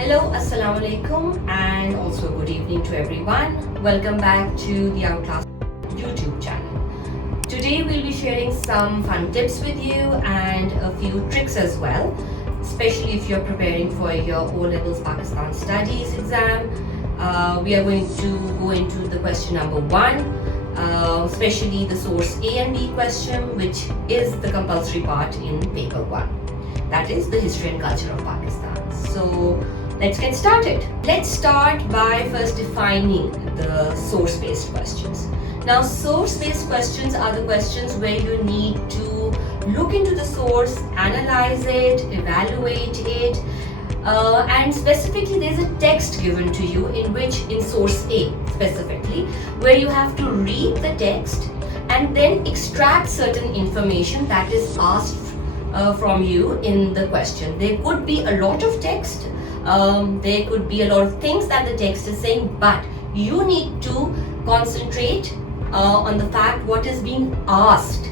Hello, Assalamu alaikum, and also good evening to everyone. Welcome back to the Outclass YouTube channel. Today we'll be sharing some fun tips with you and a few tricks as well, especially if you're preparing for your O-Levels Pakistan Studies exam. We are going to go into the question number 1, especially the source A and B question, which is the compulsory part in paper 1. That is the history and culture of Pakistan. So let's get started. Let's start by first defining the source-based questions. Now, source-based questions are the questions where you need to look into the source, analyze it, evaluate it, and specifically there's a text given to you in source A specifically, where you have to read the text and then extract certain information that is asked from you in the question. There could be a lot of text, there could be a lot of things that the text is saying, but you need to concentrate on the fact what is being asked,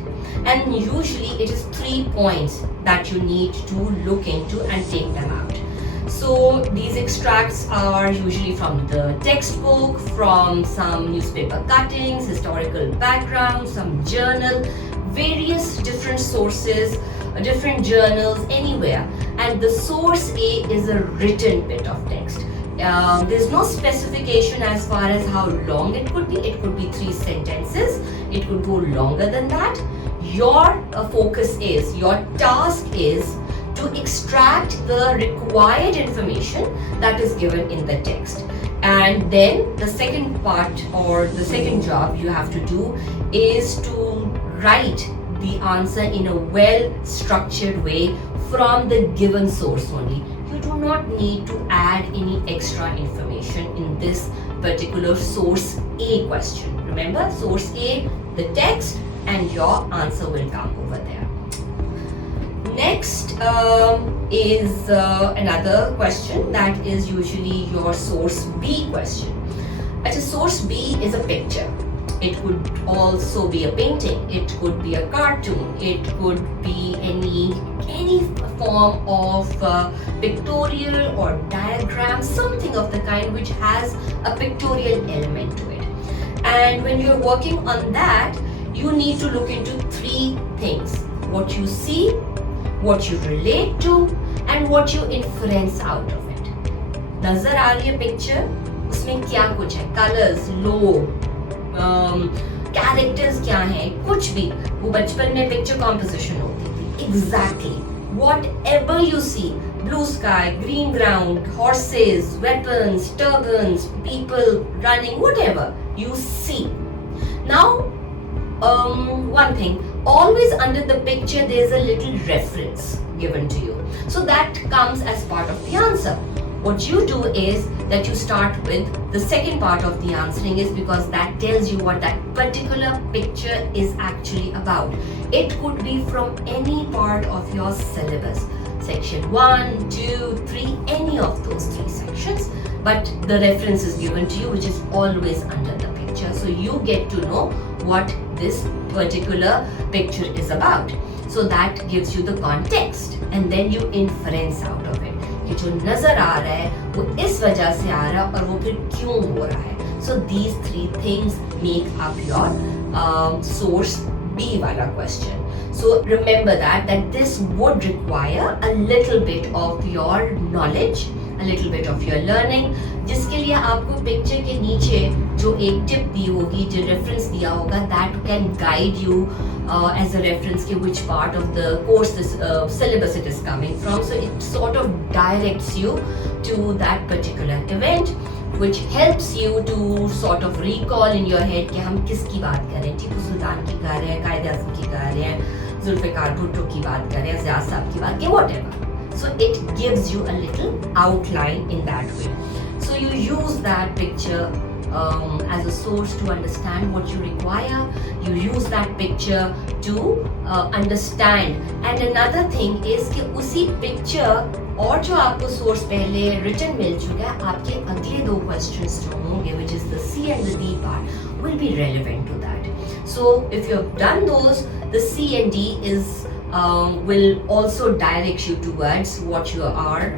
and usually it is 3 points that you need to look into and take them out. So these extracts are usually from the textbook, from some newspaper cuttings, historical background, some journal, various different sources, different journals, anywhere. And the source A is a written bit of text. There's no specification as far as how long it could be. It could be 3 sentences. It could go longer than that. Your focus is, your task is to extract the required information that is given in the text. And then the second part, or the second job you have to do, is to write the answer in a well structured way from the given source only. You do not need to add any extra information in this particular source A question. Remember, source A, the text, and your answer will come over there. Next is another question that is usually your source B question. Actually, source B is a picture. It could also be a painting, it could be a cartoon, it could be any form of pictorial or diagram, something of the kind which has a pictorial element to it. And when you're working on that, you need to look into 3 things: what you see, what you relate to, and what you inference out of it. नजर आ रही है picture, उसमें क्या कुछ है, colours, लोग, characters क्या हैं, कुछ भी. वो बचपन में पिक्चर कॉम्पोजिशन होती थी. Exactly. Whatever you see, blue sky, green ground, horses, weapons, turbans, people running, whatever you see. Now, one thing, always under the picture there's a little reference given to you. So that comes as part of the answer. What you do is that you start with the second part of the answering, is because that tells you what that particular picture is actually about. It could be from any part of your syllabus. Section 1, 2, 3, any of those 3 sections. But the reference is given to you, which is always under the picture. So you get to know what this particular picture is about. So that gives you the context, and then you inference out of it. कि जो नजर आ रहा है वो इस वजह से आ रहा है और वो फिर क्यों हो रहा है. So these 3 things make up your source B wala question. So remember that this would require a little bit of your knowledge, a little bit of your learning, जिसके लिए आपको पिक्चर के नीचे जो एक टिप दी होगी, जो रेफरेंस दिया होगा, that can guide you as a reference के which part of the course, this syllabus it is coming from. So it sort of directs you to that particular event, which helps you to sort of recall in your head कि हम किसकी बात कर रहे हैं. टीपू सुल्तान की कर रहे हैं, कायदे आज़म की कर रहे हैं, जुल्फ़िकार भुट्टो की बात कर रहे हैं, ज़िया साहब की बात, whatever. So it gives you a little outline in that way. So you use that picture as a source to understand what you require. You use that picture to understand. And another thing is कि उसी picture और जो आपको source पहले written मिल चुका है, आपके अगले 2 questions जो होंगे, which is the C and the D part, will be relevant to that. So if you have done those, the C and D is will also direct you towards what you are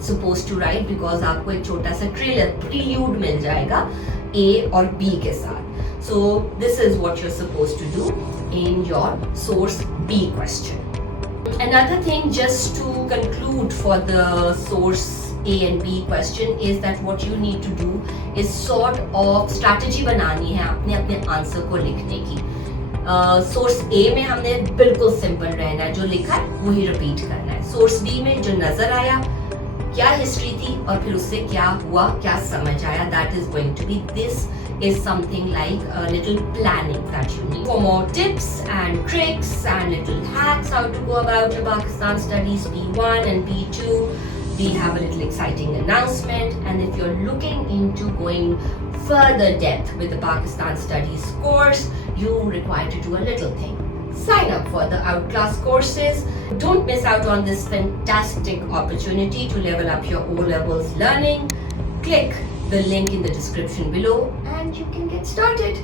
supposed to write, because आपको एक छोटा सा trailer prelude मिल जाएगा A और B के साथ. So this is what you're supposed to do in your source B question. Another thing, just to conclude for the source A and B question, is that what you need to do is sort of strategy बनानी है अपने अपने answer को लिखने की. Source ए में हमने बिल्कुल सिंपल रहना है, जो लिखा है वही रिपीट करना है. सोर्स बी में जो नजर आया, क्या हिस्ट्री थी और फिर उससे क्या हुआ, क्या समझ आया, that is going to be, this is something like a little planning that you need. For more tips and tricks and little hacks how to go about your Pakistan studies B1 and B2, we have a little exciting announcement. And if you're looking into going further depth with the Pakistan studies course, you require to do a little thing. Sign up for the Outclass courses. Don't miss out on this fantastic opportunity to level up your O-levels learning. Click the link in the description below and you can get started.